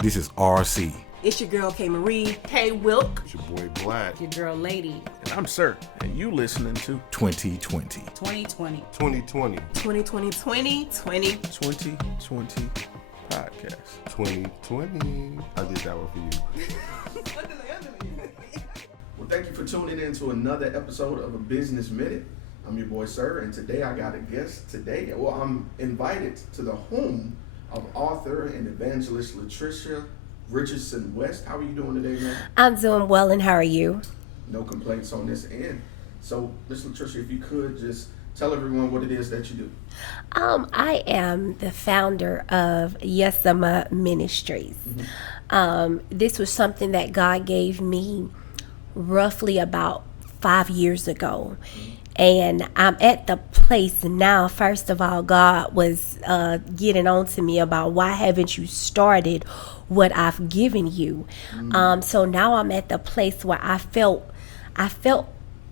This is RC. It's your girl K Marie. K Wilk. It's your boy Black. Your girl Lady. And I'm Sirr, and you listening to 2020. 2020. 2020. 2020. 2020. 2020 podcast. 2020. I did that one for you. Well, thank you for tuning in to another episode of A Business Minute. I'm your boy Sirr, and today I got a guest today. Well, I'm invited to the home of author and evangelist Letrisha West. How are you doing today, man? I'm doing well, and how are you? No complaints on this end. So, Miss Letrisha, if you could just tell everyone what it is that you do. I am the founder of Yesama Ministries. This was something that God gave me roughly about 5 years ago. And I'm at the place now. First of all, God was getting on to me about why haven't you started what I've given you. So now I'm at the place where I felt I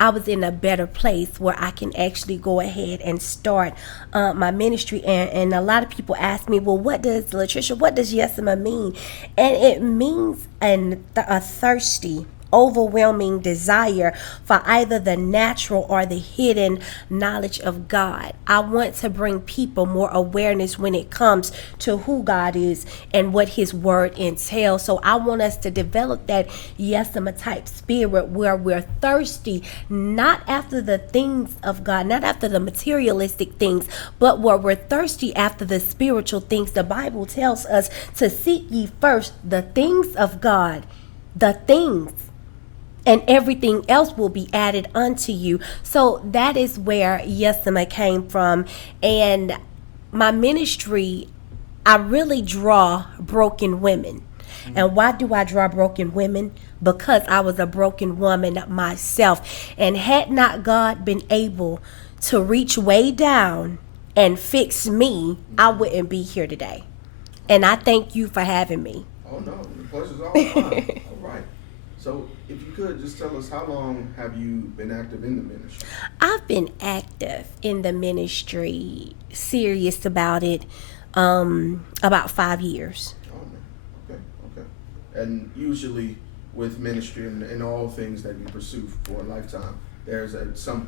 was in a better place where I can actually go ahead and start my ministry. And a lot of people ask me, well, what does Yesama mean? And it means a thirsty, overwhelming desire for either the natural or the hidden knowledge of God. I want to bring people more awareness when it comes to who God is and what his word entails. So I want us to develop that Yesama type spirit where we're thirsty, not after the things of God, not after the materialistic things, but where we're thirsty after the spiritual things. The Bible tells us to seek ye first the things of God, the things, and everything else will be added unto you. So that is where Yesama came from. And my ministry, I really draw broken women. And why do I draw broken women? Because I was a broken woman myself. And had not God been able to reach way down and fix me, I wouldn't be here today. And I thank you for having me. Oh, no. The pleasure's all mine. All right. So if you could just tell us, how long have you been active in the ministry? I've been active in the ministry, serious about it, about 5 years. Oh, man. Okay. And usually with ministry and all things that you pursue for a lifetime, there's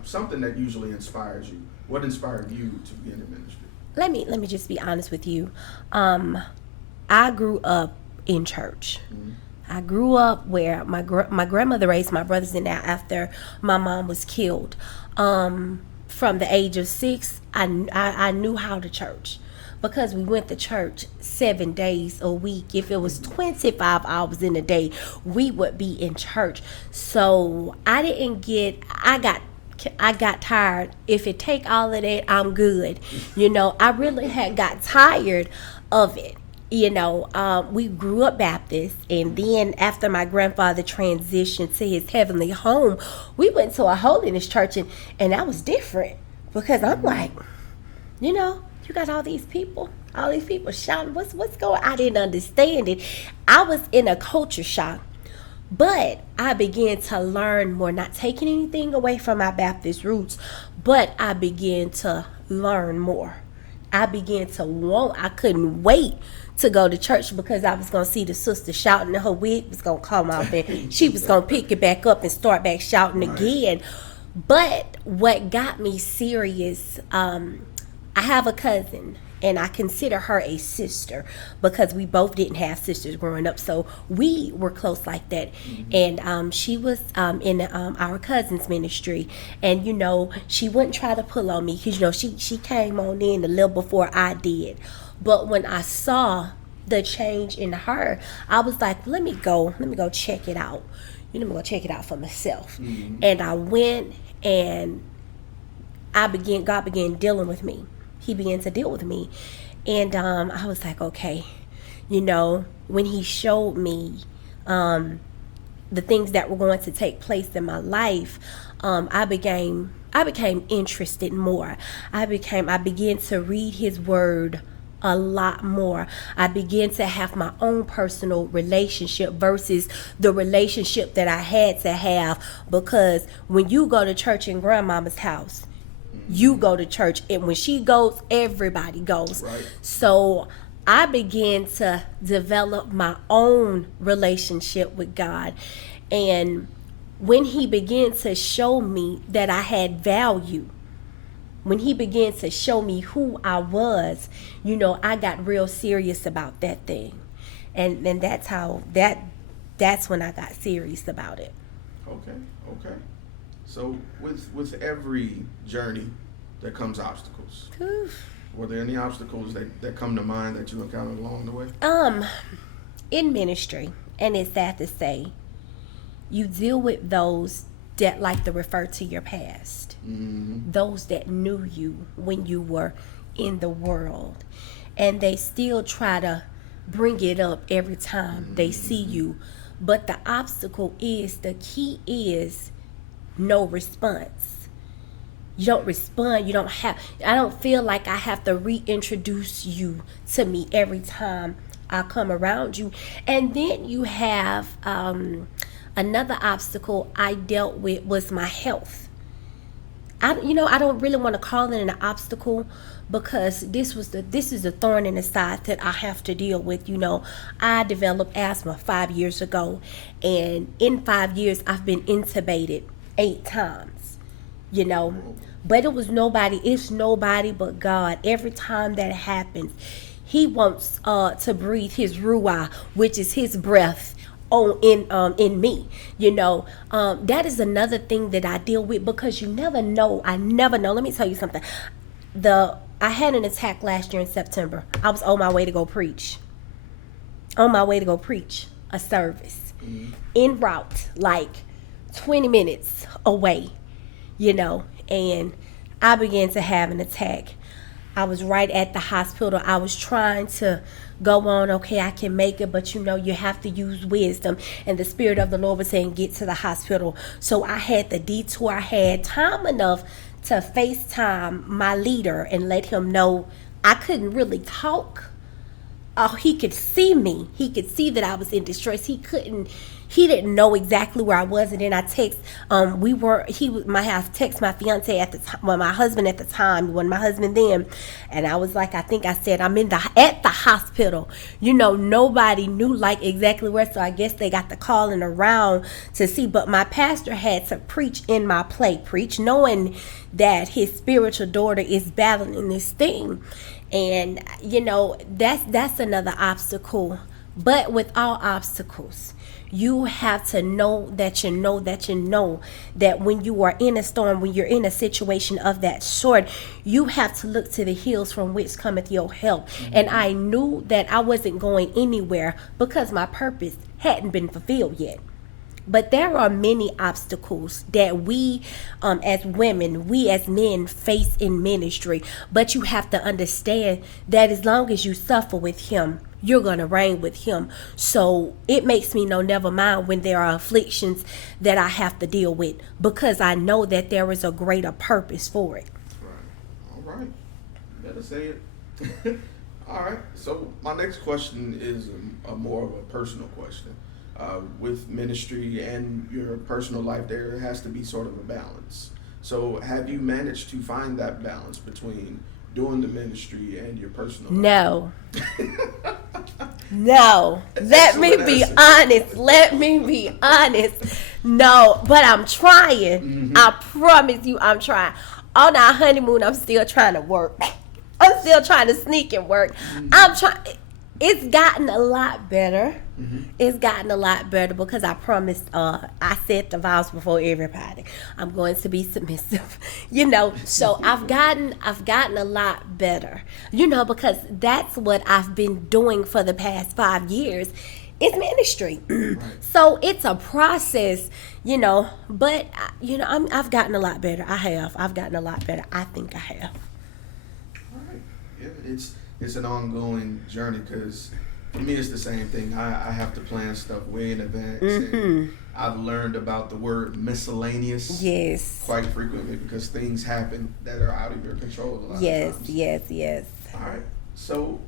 something that usually inspires you. What inspired you to be in the ministry? Let me just be honest with you. I grew up in church. Mm-hmm. I grew up where my grandmother raised my brothers and that after my mom was killed. From the age of 6, I knew how to church because we went to church 7 days a week. If it was 25 hours in a day, we would be in church. So I got tired. If it take all of that, I'm good. I really had got tired of it. We grew up Baptist, and then after my grandfather transitioned to his heavenly home, we went to a holiness church, and that was different because I'm like, you got all these people shouting, what's going on? I didn't understand it. I was in a culture shock, but I began to learn more, not taking anything away from my Baptist roots, but I began to learn more. I couldn't wait to go to church because I was going to see the sister shouting and her wig was going to come off and she was going to pick it back up and start back shouting again. But what got me serious, I have a cousin and I consider her a sister because we both didn't have sisters growing up. So we were close like that. Mm-hmm. And she was in our cousin's ministry. And, she wouldn't try to pull on me because, she came on in a little before I did. But when I saw the change in her, I was like, let me go check it out. Let me go check it out for myself. Mm-hmm. And I went and God began dealing with me. He began to deal with me. And I was like, okay, when he showed me the things that were going to take place in my life, I became interested more. I began to read his word a lot more. I began to have my own personal relationship versus the relationship that I had to have, because when you go to church in grandmama's house, you go to church, and when she goes, everybody goes. Right. So I began to develop my own relationship with God. And when he began to show me that I had value, when he began to show me who I was, I got real serious about that thing. And that's when I got serious about it. Okay. So with every journey, there comes obstacles. Were there any obstacles that come to mind that you encountered along the way? In ministry, and it's sad to say, you deal with those that like to refer to your past. Mm-hmm. Those that knew you when you were in the world. And they still try to bring it up every time they see you. But the key is no response. You don't respond. I don't feel like I have to reintroduce you to me every time I come around you. And then you have another obstacle I dealt with was my health. I don't really want to call it an obstacle, because this is a thorn in the side that I have to deal with. I developed asthma 5 years ago, and in 5 years I've been intubated 8 times. But it's nobody but God. Every time that happens, he wants to breathe his ruah, which is his breath, in me. That is another thing that I deal with, because you never know. I never know. Let me tell you something. I had an attack last year in September. I was on my way to go preach a service, en route, like 20 minutes away, and I began to have an attack. I was right at the hospital. I was trying to go on, okay, I can make it, but you have to use wisdom. And the Spirit of the Lord was saying, get to the hospital. So I had the detour. I had time enough to FaceTime my leader and let him know I couldn't really talk. He could see me. He could see that I was in distress. He didn't know exactly where I was. And then I text, I text my fiance at the time, my husband at the time, my husband then. And I was like, I think I said, I'm at the hospital. Nobody knew like exactly where. So I guess they got the calling around to see. But my pastor had to preach in my preach knowing that his spiritual daughter is battling this thing. And, that's another obstacle. But with all obstacles, you have to know that when you are in a storm, when you're in a situation of that sort, you have to look to the hills from which cometh your help. Mm-hmm. And I knew that I wasn't going anywhere because my purpose hadn't been fulfilled yet. But there are many obstacles that we as women, we as men face in ministry. But you have to understand that as long as you suffer with him, you're going to reign with him. So it makes me know, never mind when there are afflictions that I have to deal with, because I know that there is a greater purpose for it. Right. All right. Better say it. All right. So my next question is a more of a personal question. With ministry and your personal life, there has to be sort of a balance. So have you managed to find that balance between doing the ministry and your personal life? No. Let me be honest. No, but I'm trying. Mm-hmm. I promise you I'm trying. On our honeymoon, I'm still trying to work. I'm still trying to sneak and work. Mm-hmm. I'm trying. It's gotten a lot better. Mm-hmm. It's gotten a lot better because I promised, I said the vows before everybody. I'm going to be submissive, so I've gotten a lot better, because that's what I've been doing for the past 5 years. It's ministry. Right. So it's a process, but, I've gotten a lot better. I've gotten a lot better. I think I have. All right. Yeah, it's an ongoing journey, because for me it's the same thing. I have to plan stuff way in advance. Mm-hmm. And I've learned about the word miscellaneous quite frequently, because things happen that are out of your control a lot of times. Yes. All right. So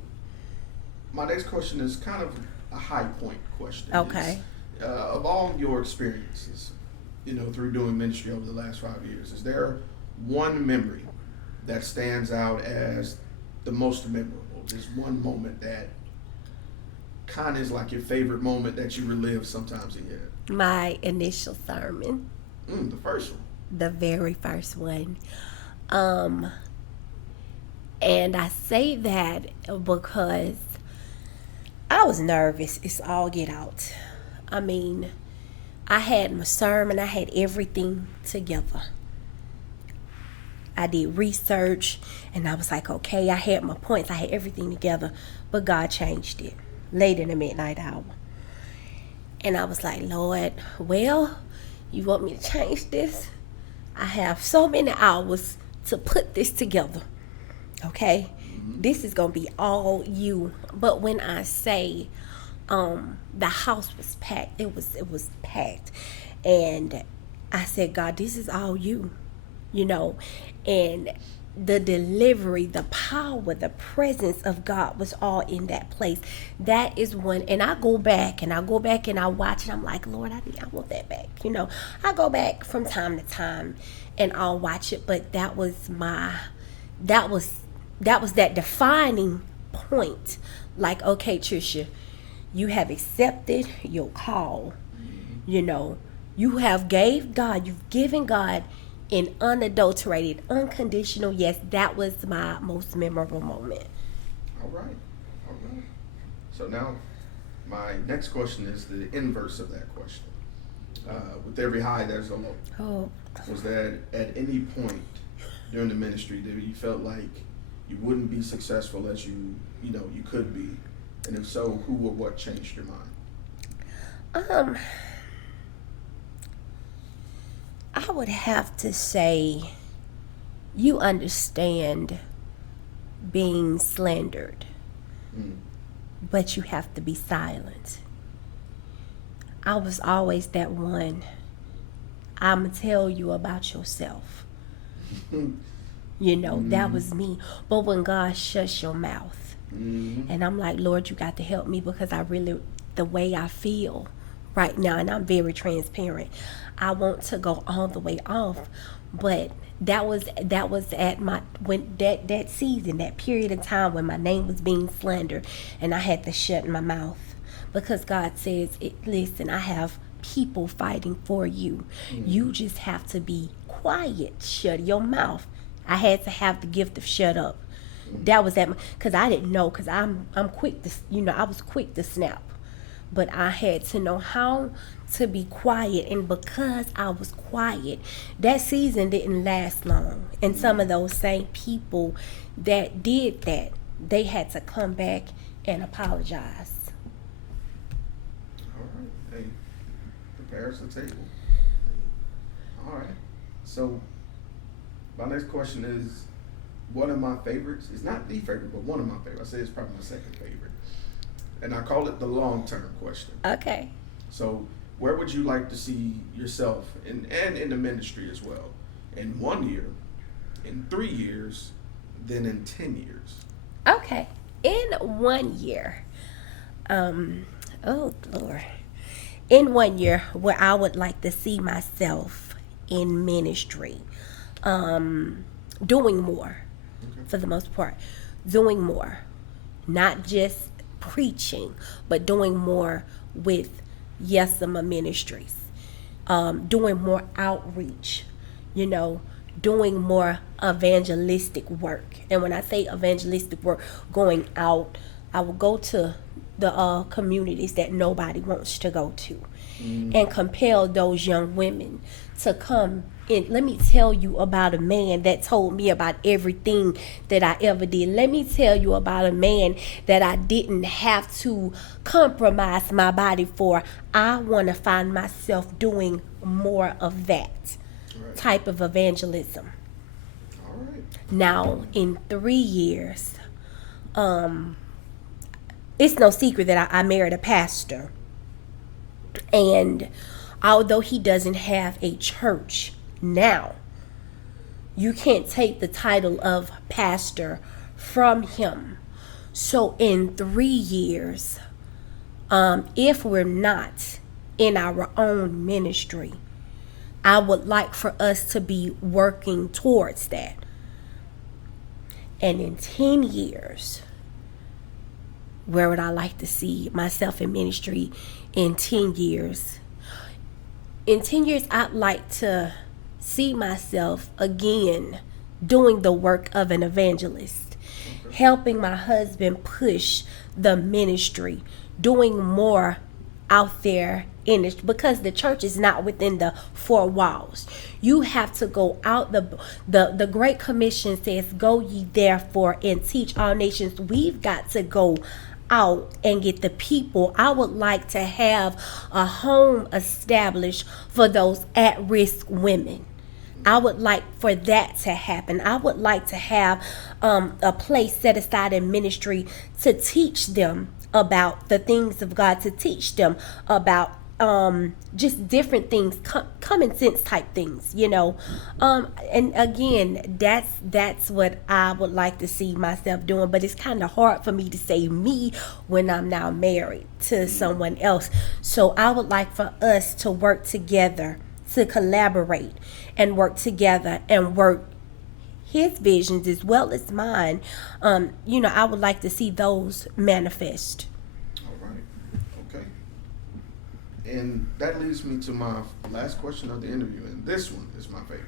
my next question is kind of a high point question. Okay. Of all your experiences, through doing ministry over the last 5 years, is there one memory that stands out as the most memorable There's one moment that kind of is like your favorite moment that you relive sometimes in your head. My initial sermon. The first one. The very first one. And I say that because I was nervous. It's all get out. I mean, I had my sermon. I had everything together. I did research, and I was like, okay, I had my points. I had everything together, but God changed it late in the midnight hour. And I was like, Lord, well, you want me to change this? I have so many hours to put this together. Okay? This is going to be all you. But when I say the house was packed, it was packed. And I said, God, this is all you. You know, and the delivery, the power, the presence of God was all in that place. That is one. And I go back and I watch and I'm like, Lord, I want that back. You know, I go back from time to time and I'll watch it. But that was that defining point. Like, okay, Trisha, you have accepted your call. You know, you've given God an unadulterated, unconditional yes. That was my most memorable moment. All right. So now, my next question is the inverse of that question. With every high, there's a low. Oh. Was that at any point during the ministry that you felt like you wouldn't be successful as you could be? And if so, who or what changed your mind? I would have to say you understand being slandered, but you have to be silent. I was always that one. I'm going to tell you about yourself. You know, that was me. But when God shuts your mouth, and I'm like, Lord, you got to help me because the way I feel right now, and I'm very transparent, I want to go all the way off. But that was at that season, that period of time when my name was being slandered, and I had to shut my mouth because God says, listen, I have people fighting for you. You just have to be quiet. Shut your mouth. I had to have the gift of shut up. That was because I didn't know, because I'm quick to, I was quick to snap, but I had to know how to be quiet. And because I was quiet, that season didn't last long. And some of those same people that did that, they had to come back and apologize. All right. Hey, prepares the table. All right. So my next question is one of my favorites. It's not the favorite, but one of my favorites. I say it's probably my second favorite. And I call it the long-term question. Okay. So where would you like to see yourself and in the ministry as well? In 1 year, in 3 years, then in 10 years? Okay. In 1 year. Oh, Lord. In 1 year, where I would like to see myself in ministry. Doing more, for the most part. Doing more. Not just preaching, but doing more with Yesima Ministries. Doing more outreach, doing more evangelistic work. And when I say evangelistic work, going out, I will go to the communities that nobody wants to go to, and compel those young women to come in. Let me tell you about a man that told me about everything that I ever did. Let me tell you about a man that I didn't have to compromise my body for. I want to find myself doing more of that type of evangelism. All right. Now, in 3 years, it's no secret that I married a pastor. And although he doesn't have a church now, you can't take the title of pastor from him. So in 3 years, if we're not in our own ministry, I would like for us to be working towards that. And in 10 years, where would I like to see myself in ministry in 10 years? In 10 years, I'd like to see myself again doing the work of an evangelist, helping my husband push the ministry, doing more out there in it, because the church is not within the four walls. You have to go out. The Great Commission says, go ye therefore and teach all nations. We've got to go out and get the people. I would like to have a home established for those at-risk women. I would like for that to happen. I would like to have a place set aside in ministry to teach them about the things of God, to teach them about just different things, common sense type things, you know. And again, that's what I would like to see myself doing. But it's kind of hard for me to say me when I'm now married to someone else. So I would like for us to work together, to collaborate and work together and work his visions as well as mine. I would like to see those manifest. All right. Okay. And that leads me to my last question of the interview, and this one is my favorite.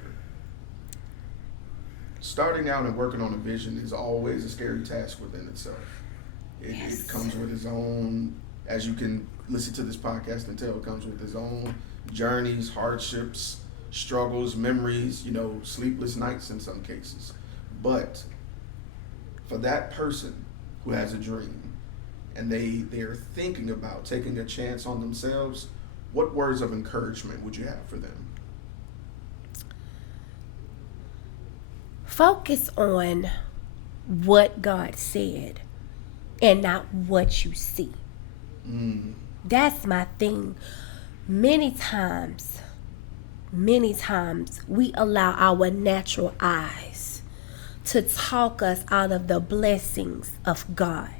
Starting out and working on a vision is always a scary task within itself. It comes with its own, as you can listen to this podcast and tell, it comes with its own journeys, hardships, struggles, memories, sleepless nights in some cases. But for that person who has a dream and they're thinking about taking a chance on themselves, what words of encouragement would you have for them? Focus on what God said and not what you see. That's my thing. Many times we allow our natural eyes to talk us out of the blessings of God.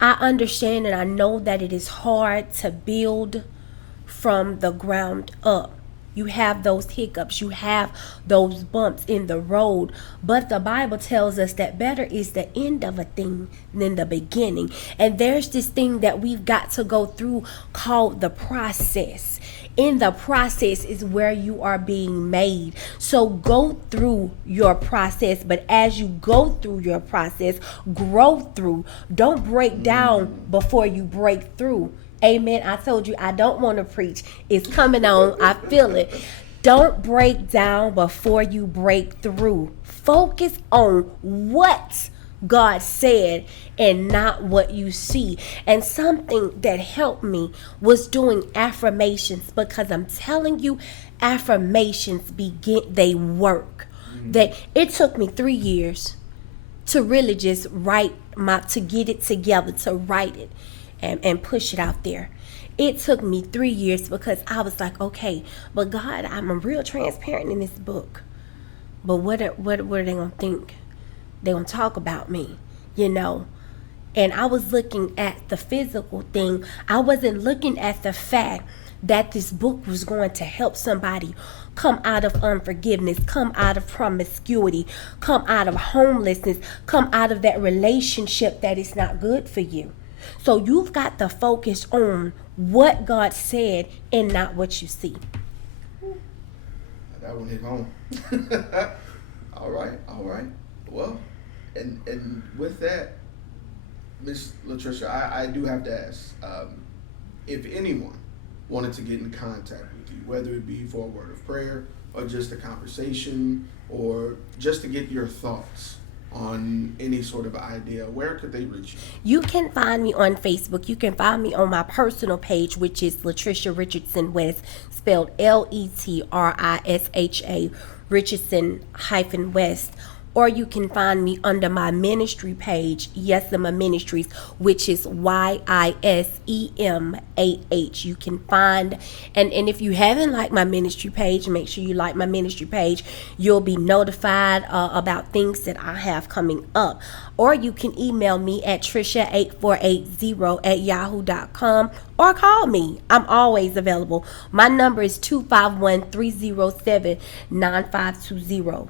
I understand and I know that it is hard to build from the ground up. You have those hiccups, you have those bumps in the road, but the Bible tells us that better is the end of a thing than the beginning. And there's this thing that we've got to go through called the process. In the process is where you are being made. So go through your process, but as you go through your process, grow through. Don't break down before you break through. Amen. I told you I don't want to preach. It's coming on. I feel it. Don't break down before you break through. Focus on what God said and not what you see. And something that helped me was doing affirmations, because I'm telling you, affirmations they work. That it took me 3 years to really just to get it together, to write it and push it out there. It took me 3 years because I was like, okay, but God, I'm real transparent in this book. But what are they going to think? They're going to talk about me, And I was looking at the physical thing. I wasn't looking at the fact that this book was going to help somebody come out of unforgiveness, come out of promiscuity, come out of homelessness, come out of that relationship that is not good for you. So you've got to focus on what God said and not what you see. That one hit home. All right. Well, and with that, Miss Letrisha, I do have to ask, if anyone wanted to get in contact with you, whether it be for a word of prayer or just a conversation or just to get your thoughts on any sort of idea, where could they reach you? You can find me on Facebook. You can find me on my personal page, which is Letrisha Richardson West, spelled Letrisha Richardson-West. Or you can find me under my ministry page, Yesema Ministries, which is YISEMAH. You can find, and if you haven't liked my ministry page, make sure you like my ministry page. You'll be notified about things that I have coming up. Or you can email me at trisha8480@yahoo.com or call me. I'm always available. My number is 251-307-9520.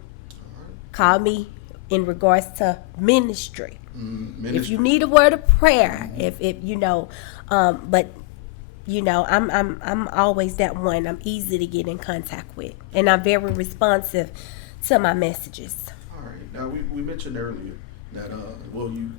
Call me in regards to ministry. If you need a word of prayer, if you know, but you know, I'm always that one. I'm easy to get in contact with, and I'm very responsive to my messages. All right. Now we mentioned earlier that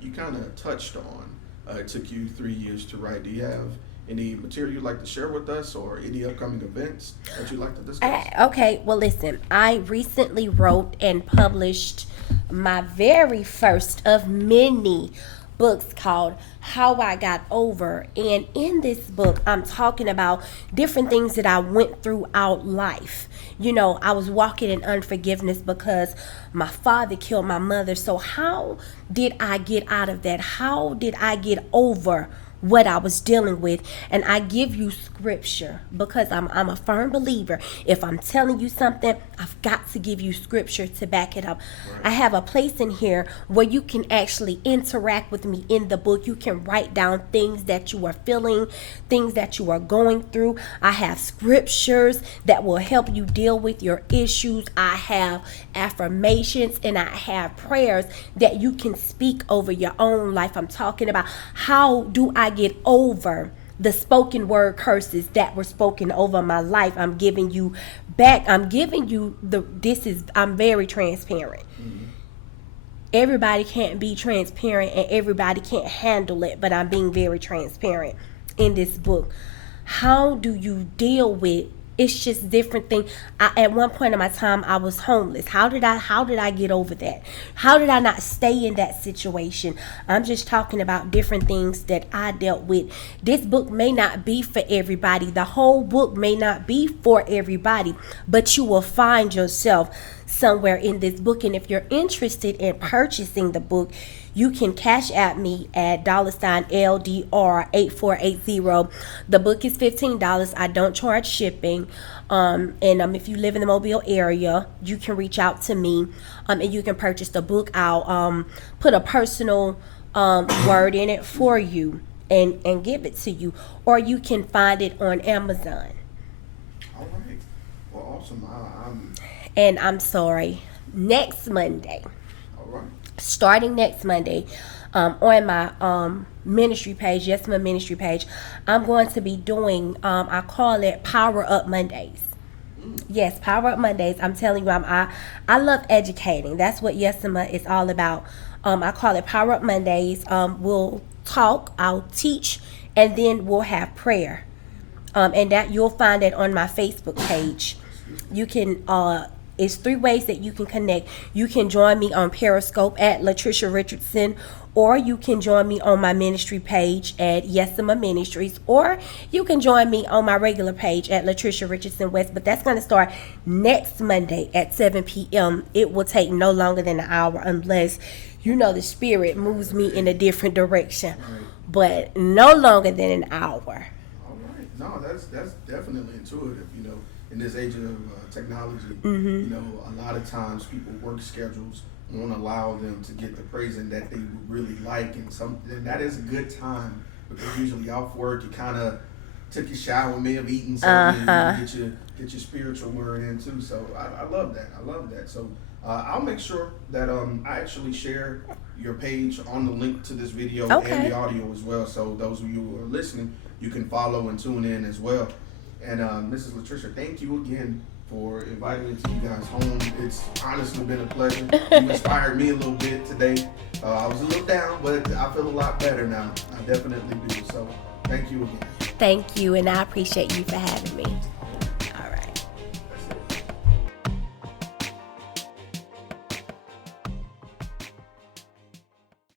you kind of touched on it took you 3 years to write. Do you have any material you'd like to share with us, or any upcoming events that you'd like to discuss? Okay, well listen, I recently wrote and published my very first of many books called How I Got Over, and in this book I'm talking about different things that I went throughout life. You know, I was walking in unforgiveness because my father killed my mother. So how did I get out of that? How did I get over what I was dealing with? And I give you scripture because I'm a firm believer. If I'm telling you something, I've got to give you scripture to back it up. Right. I have a place in here where you can actually interact with me in the book. You can write down things that you are feeling, things that you are going through. I have scriptures that will help you deal with your issues. I have affirmations and I have prayers that you can speak over your own life. I'm talking about how do I get over the spoken word curses that were spoken over my life. I'm giving you back. I'm giving you I'm very transparent. Mm-hmm. Everybody can't be transparent and everybody can't handle it, but I'm being very transparent in this book. How do you deal with it's just different things. At one point in my time, I was homeless. How did I get over that? How did I not stay in that situation? I'm just talking about different things that I dealt with. This book may not be for everybody. The whole book may not be for everybody, but you will find yourself somewhere in this book. And if you're interested in purchasing the book, you can cash at me at $LDR8480. The book is $15. I don't charge shipping. If you live in the Mobile area, you can reach out to me and you can purchase the book. I'll put a personal word in it for you and give it to you. Or you can find it on Amazon. All right. Well, awesome. And I'm sorry, next Monday. All right. Starting next Monday, on my ministry page, Yes My Ministry page, I'm going to be doing, I call it Power Up Mondays. Yes, Power Up Mondays. I'm telling you, I love educating. That's what Yesima is all about. I call it Power Up Mondays. We'll talk, I'll teach, and then we'll have prayer. And that you'll find it on my Facebook page. You can it's 3 ways that you can connect. You can join me on Periscope at Letrisha Richardson, or you can join me on my ministry page at Yesima Ministries, or you can join me on my regular page at Letrisha Richardson West. But that's going to start next Monday at 7 p.m. It will take no longer than an hour unless, the Spirit moves me in a different direction. Right. But no longer than an hour. All right. No, that's definitely intuitive, In this age of technology, mm-hmm. A lot of times people work schedules won't allow them to get the praising that they would really like, and that is a good time because usually off work you kind of took your shower, may have eaten something, and you get your spiritual word in too. So I love that. So I'll make sure that I actually share your page on the link to this video and the audio as well. So those of you who are listening, you can follow and tune in as well. And Mrs. Letrisha, thank you again for inviting me to you guys' home. It's honestly been a pleasure. You inspired me a little bit today. I was a little down, but I feel a lot better now. I definitely do. So thank you again. Thank you, and I appreciate you for having me.